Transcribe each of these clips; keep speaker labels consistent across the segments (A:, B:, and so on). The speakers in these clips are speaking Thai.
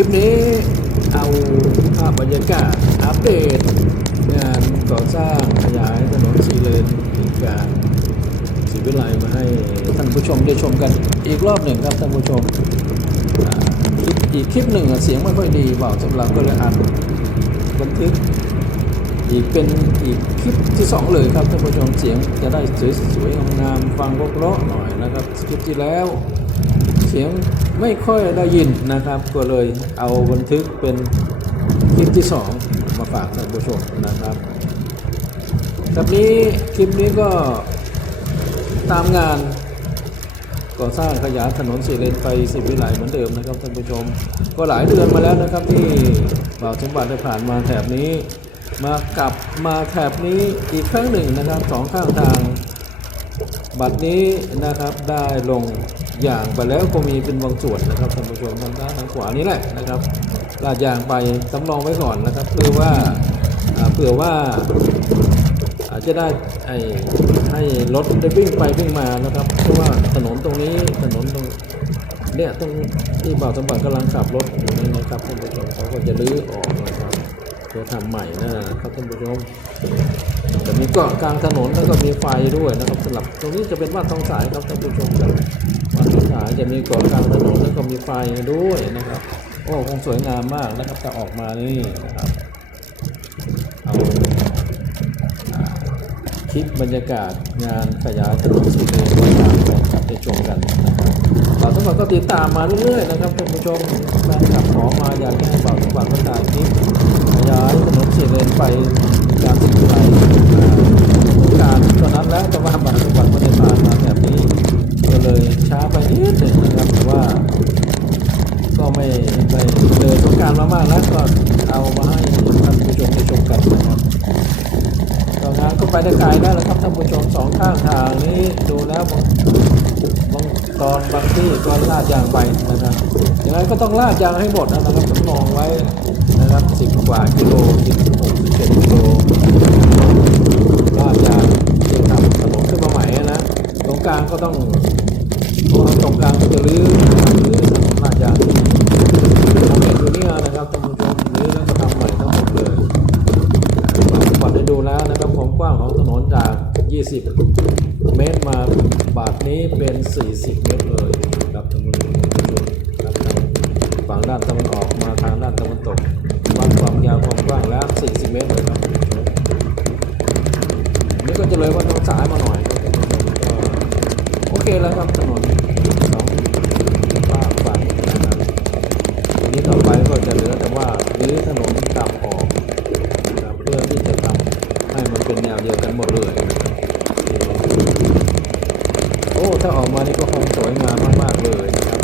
A: ลิปนี้เอาภาพบรรยากาศอัปเดต งานก่อสร้างขยายถนนสีเลนอีกการศรีวิไลมาให้ท่านผู้ชมได้ชมกันอีกรอบหนึ่งครับท่านผู้ชมอีกคลิปหนึ่งเสียงไม่ค่อยดีเปล่าสำหรับก็เลยอัดบันทึกอีกเป็นอีกคลิปที่สองเลยครับท่านผู้ชมเสียงจะได้สวยๆงามๆฟังเพราะๆหน่อยนะครับคลิปที่แล้ว เสียงไม่ค่อยได้ยินนะครับ ก็เลยเอาบันทึกเป็นคลิปที่สองมาฝากท่านผู้ชมนะครับครับนี้คลิปนี้ก็ตามงานก่อสร้างขยายถนนสีเลนไปสิบวิไลเหมือนเดิมนะครับท่านผู้ชม ก็หลายเดือนมาแล้วนะครับที่บ่าวสมบัติได้ผ่านมาแถบนี้ มากลับมาแถบนี้อีกครั้งหนึ่งนะครับสองข้างทาง บัตรนี้นะครับได้ลง ย่างไปแล้วก็มีเป็นบางส่วนนะครับท่านผู้ชมทางด้านทางขวานี้แหละนะครับลาดยางไปสำรองไว้ก่อนนะครับเพื่อว่าเผื่อว่าอาจจะได้ไอ้ให้รถได้วิ่งไปวิ่งมานะครับ เพราะว่าถนนตรงนี้ถนนตรงเนี่ยตรงที่บ่าวสมบัติกำลังขับรถอยู่นี่นะครับท่านผู้ชมเขาก็จะลื้อออกนะครับเพื่อทำใหม่นะครับท่านผู้ชม มีเกาะกลางถนนแล้วก็มีไฟด้วยนะครับสลับตรงนี้จะเป็นบ้านทองสายครับท่านผู้ชมครับบ้านทองสายจะมีเกาะกลางถนนแล้วก็มีไฟด้วยนะครับ โอ้คงสวยงามมากนะครับจะออกมานี่นะครับเอาคลิปบรรยากาศงานขยายถนนสีเลนไว้ฝากแฟนคลับได้ชมกันนะครับบ่าวสมบัติก็ติดตามมาเรื่อยๆนะครับท่านผู้ชมแฟนคลับขอมาอยากให้บ่าวสมบัติก็ถ่ายคลิปขยายถนนสีเลนไป จากสิบไร่การตอนนั้นแล้วแต่ว่าบางจังหวัดไม่ได้ผ่านมาแบบนี้ก็เลยช้าไปนิดหนึ่งนะครับแต่ว่า ก็ไม่ไม่เลยต้องการมามากแล้วก็เอามาให้ท่านผู้ชมได้ชมกันนะครับก็งานก็ไปได้ไกลได้แล้วครับท่านผู้ชมสองข้างทางนี้ดูแล้วบางบางตอนบางที่ก็ลาดยางไปนะครับอย่างไรก็ต้องลาดยางให้หมดนะครับสำรองไว้นะครับสิบกว่ากิโลสิบ จ็ดกิโลลาดยางที่ทำถนนขึ้นมาใหม่นะ ตรงกลางก็ต้องตรงกลางก็จะรื้อนะครับรื้อถนนลาดยางที่ผมเห็นอยู่นี่นะครับท่านผู้ชมรื้อแล้วก็ทำใหม่ทั้งหมดเลยผมก่อนได้ดูแล้วนะครับความกว้างของถนนจาก 20 เมตรมาบาทนี้เป็น 40 เมตรเลยครับท่านผู้ชมฝั่งด้านตะวันออกมาทางด้านตะวันตกาวความกว้างแล้ว 40 เมตรเลยครับนี่ก็จะเลยว่าต้องสายมาหน่อย โอเคแล้วครับถนนสองฝากฝั่งนะครับทีนี้ต่อไปก็จะเหลือแต่ว่าหรือถนนกลับออกนะครับเพื่อที่จะทำให้มันเป็นแนวเดียวกันหมดเลยนะครับโอ้ถ้าออกมานี่ก็คงสวยงามมากๆเลยนะครับ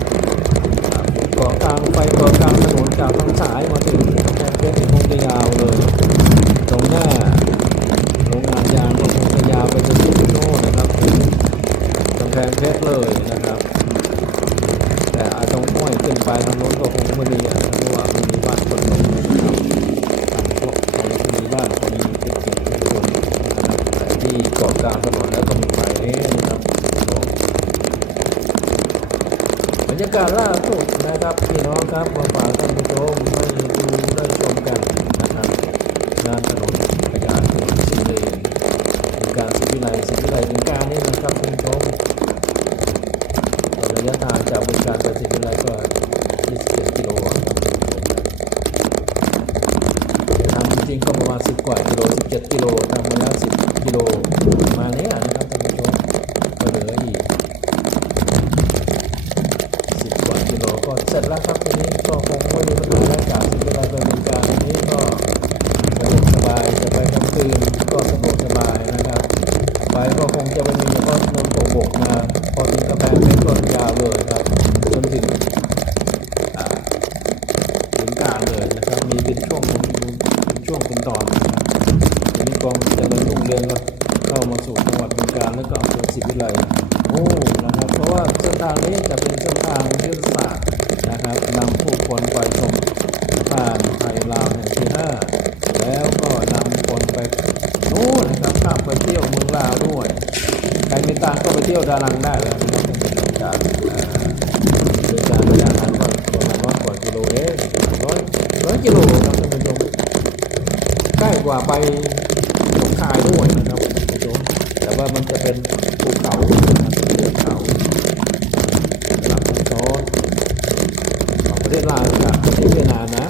A: กาะกลางไฟเกาะกลางถนนจากทางสายมาถึงแพงเพชรคงจะยาวเลยตรงหน้าโรงงานยางก็คงจะยาวไปจนถึงโน่นนะครับถึงกำแพงเพชรเลยนะครับ แต่อาจต้องห้อยขึ้นไปทางโน้นก็คงไม่มีอะเพราะว่ามันมีบ้านคนมาอยู่นะครับทางพวกคนมีบ้านคนมีเป็นสิบเป็นคนนะครับแต่ที่เกาะกลางถนนแล้วก็มีไฟนี่นะครับบรรยา กาศล่าสุดนะครับพี่น้องครับมาฝากท่านผู้ชมให้ดูได้ชมกันนะครับงานถนนขยายถนนสีเลนเป็นการสิวิไลสิวิไลเป็นการนี่นะครับคุณผู้ชมระยะทางจากบริการไปสิวิไลก็27กิโลครับทำจริงๆก็ประมาณ10กว่ากิโล17กิโลทำมาแล้ว10กิโลประมาณนี้นะครับท่านผู้ชมก็เหลืออีก 10 กว่ากิโลก็เสร็จแล้วครับทีนี้ก็คงไม่มีปัญหาแล้วจากสิวิไลไปบริการอันนี้ก็สะดวกสบายจะไปกลางคืนก็สะดวกสบายนะครับ ไปก็คงจะไม่มีเฉพาะนนทบกมาพอถึงกระแพงเพชรก็ยาวเลยครับจนถึงอ่าถึงกลางเลย นะครับมีเป็นช่วงเป็นช่วงเป็นตอนนะครับทีนี้กองเจริญรุ่งเรืองก็เข้ามาสู่จังหวัดบึงกาฬแล้วก็อำเภอศรีวิไลโอ้นะครับเพราะว่าเส้นทางนี้จะเป็นเส้นทางยุทธศาสตร์นะครับนำผู้คนไปชมผ่านไทยลาวแห่งที่ห้าแล้วก็นำคนไปโน่นนะครับข้ามไปเที่ยวเมืองลาวด้วยใครมีตังก็ไปเที่ยวดารังได้แล้วนะครับจากเอ่อโดยการระยะทางก็ประมาณร้อยกว่ากิโลเอง กิโลครับท่านผู้ชมใกล้กว่าไปหนองคายด้วยนะครับท่านผู้ชมแต่ว่ามันจะเป็นภูเขานะครับเป็นเขาหลับซ้อนของประเทศลาวกับประเทศเวียดนามนะ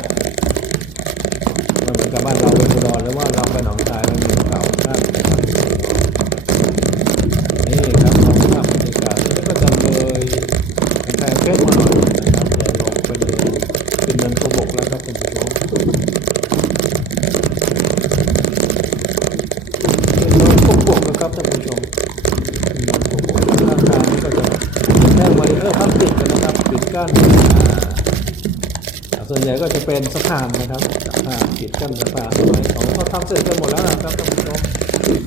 A: มันเหมือนกับบ้านเราเป็นอุดรหรือว่าเราไปหนองคายมันมีภูเขาครับนี่ครับมองภาพบรรยากาศนี่ก็จะเลยกำแพงเพชรมาหน่อยนะครับจะลงไปเลยขึ้นเนินโกบกแล้วครับคุณผู้ชม เป็นนอนกบกนะครับท่านผู้ชมเป็นนอนกบกข้างทางนี่ก็จะแท่งบารีเออร์พลาสติกนะครับปิดกั้นอ่าส่วน ใหญ่ก็จะเป็นสะพานนะครับสะพานปิดกั้นสะพานไว้ของเขาทำเสร็จกันหมดแล้วนะครับท่านผู้ชม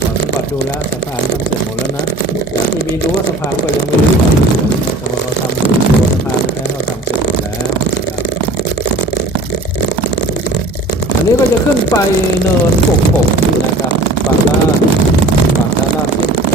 A: ขอสมบัติดูแล้วสะพานทำเสร็จหมดแล้วนะแต่ทีวีดูว่าสะพานก็ยังไม่รู้แต่ว่าเราทำตัวสะพานแท้เราทำเสร็จหมดแล้วอันนี้ก็จะขึ้นไปเนินปกปกนะครับฝั่งด้านฝั่งด้านหน้าที่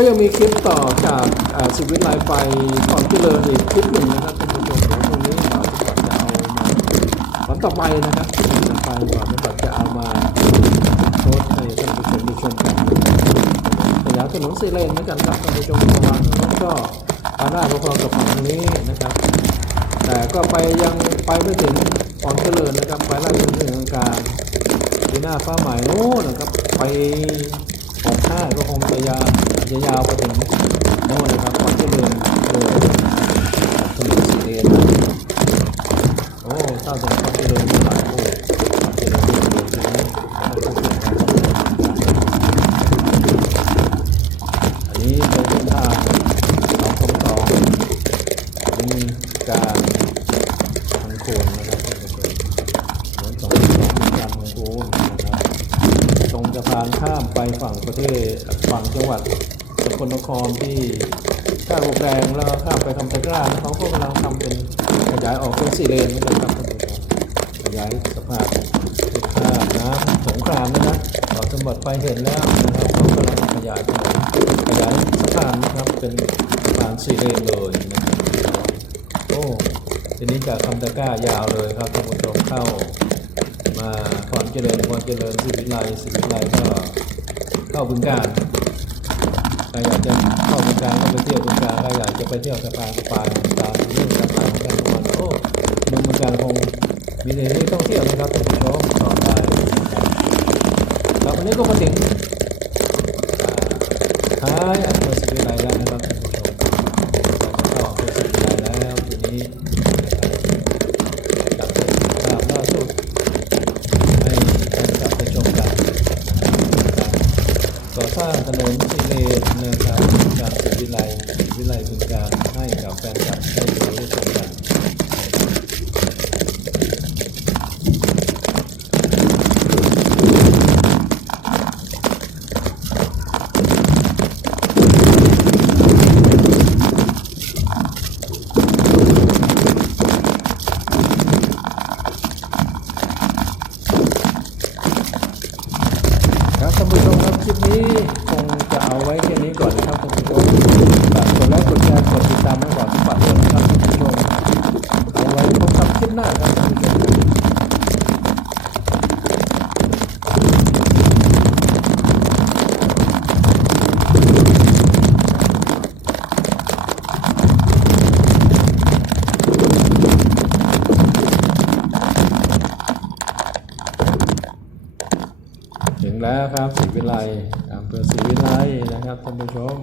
A: ก็ยังมีคลิปต่อจากอ่าชีวิตไลฟ์ไฟความเจริญอีกคลิปหนึ่งนะครับท่านผู้ชมเดี๋ยวพรุ่งนี้เราจะเอามาวันต่อไปนะครับวันต่อไปเราจะเอามาโพสให้ท่านผู้ชมได้ชมกันสยามถนนสีเลนเหมือนกันครับท่านผู้ชมประมาณนั้นก็เอาหน้าพอๆกับฝั่งนี้นะครับ แต่ก็ไปยังไปไม่ถึงความเจริญนะครับไปไล่จนถึงกางที่หน้าฟ้าใหม่โน้นนะครับไป หกห้าก็คงจะยาวจะยาวไปถึงโน่นเลยครับความเจริญเลยถนนสีเลนโอ้ถ้าถึงความเจริญที่หลายโอ้ความเจริญที่เลยทีนี้อันนี้เป็นเส้นทาสองสองสองมีการทางโคนนะครับท่านผู้ชมถนนสองสองมีการทางโคนนะครับ ตรงสะพานข้ามไปฝั่งประเทศฝั่งจังหวัดสก ลนครที่ท่าโบกแดงแล้วข้ามไปทำตะกร้าเขาก็กำลังทำเป็นขยายออกเป็นสี่เลนนี่นะครับท่านผู้ชมขยายสะพานเป็นข้ามน้ำสงครามนะนะต่อสมบัติไปเห็นแล้วนะครับเขากำลังขยายขยายสะพานนะครับเป็นสะพานสี่เลนเลยนะครับโอ้ทีนี้จากคำตะกร้ายาวเลยครับท่านผู้ชมเข้ามาความเจริญความเจริญสิวิไลสิวิไลก็เข้าบึงการ รอยากจะเข้าบึงการก็ไปเที่ยวบึงการใครอยากจะไปเที่ยวสะพานก็ไปบึงการเรื่องสะพานกันทุกวันโอ้เมืองบึงการคงมีในที่ท่องเที่ยวนะครับท่านผู้ชมต่อได้ครับแล้ววันนี้ก็มาถึงท้ายอำเภอสิวิไลแล้วนะครับท่านผู้ชมเข้าอำเภอสิวิไลแล้วทีนี้นะครับจากภาพล่าสุดให้ท่านกลับไปชมกันก่อสร้างถนน แล้วครับศรีวิไลอำเภอศรีวิไลนะครับท่านผู้ชม